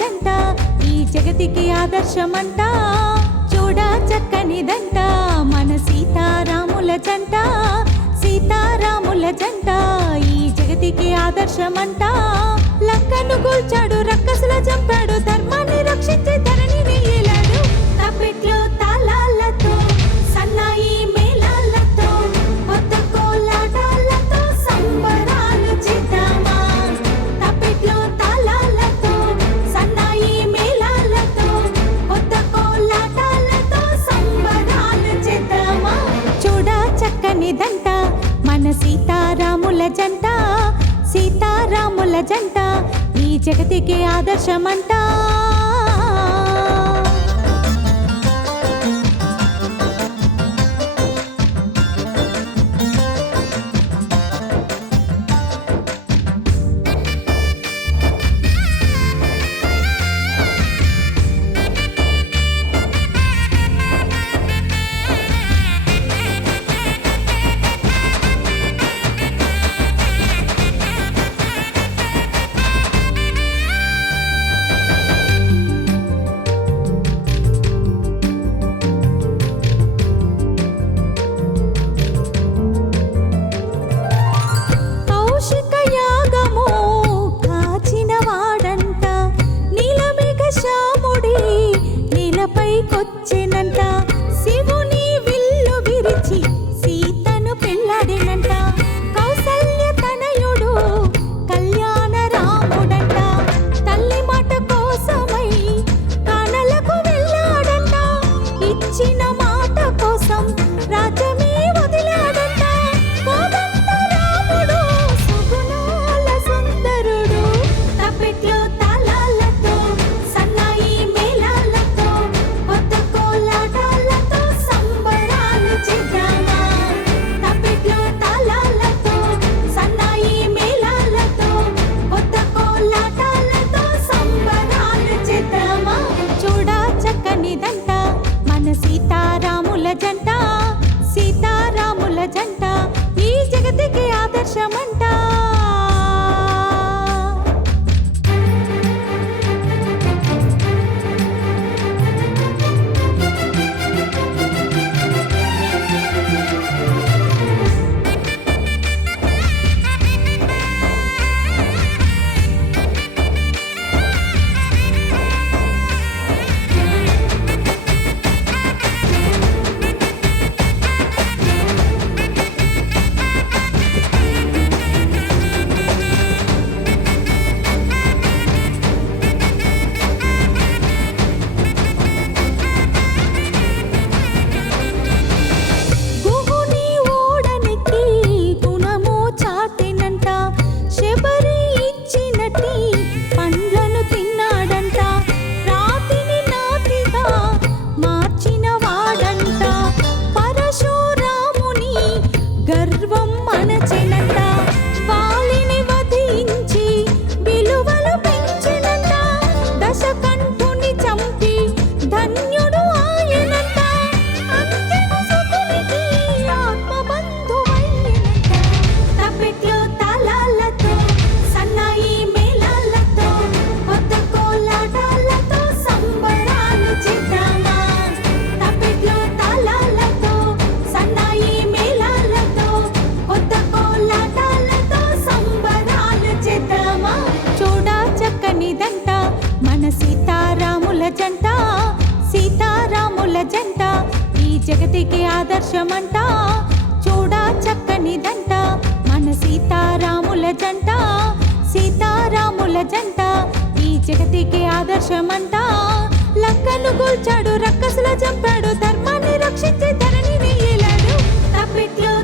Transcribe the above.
జంట ఈ జగతికి ఆదర్శమంట. చూడా చక్కనిదంట మన సీతారాముల జంట, సీతారాముల జంట ఈ జగతికి ఆదర్శమంట. లంకను కూల్చాడు, రక్కసుల చంపాడు, ధర్మాన్ని రక్షించి ధరణిని ఏలాడు. తప్పెట్లో తాళాలతో సన్నాయి మేళాలతో కొత్త కోలాటాలతో సంబరాలు చేద్దామా. తప్పెట్లో తాళాలతో సన్నాయి మేళాలతో కొత్త కోలాటాలతో సంబరాలు చేద్దామా. చూడా చక్కనిదంట మన సీతారాముల జంట, సీతారాముల జంట ఈ జగతికి ఆదర్శమంట. కొచ్చెనంట శివుని విల్లు విరిచి సీతను పెళ్ళాడినంట. కౌసల్య తనయుడు కళ్యాణ రాముడంట, తల్లి మాట కోసమై కానలకు వెళ్ళాడంట. ఇచ్చిన మాట కోసం రాజ్యమే వదిలాడంట. కోదండ రాముడు సుగుణాల సుందరుడు. తప్పెట్లో తాళాలతో సన్నాయి మేళాలతో కొత్త కోలాటాలతో సంబరాలు చేద్దామా. తప్పెట్లో తాళాలతో సన్నాయి మేళాలతో కొత్త కోలాటాలతో సంబరాలు చేద్దామా. చూడా చక్కనిదంట మన సీతారాముల జంట, సీతారాముల జంట ఈ జగతికి ఆదర్శమంట. జంట, సీతారాముల జంట ఈ జగతికి ఆదర్శమంట. చూడా చక్కనిదంట మన సీతారాముల జంట, సీతారాముల జంట ఈ జగతికి ఆదర్శమంట. లంకను కూల్చాడు, రక్కసుల చంపాడు, ధర్మాన్ని రక్షించి ధరణిని ఏలాడు. తప్పెట్లో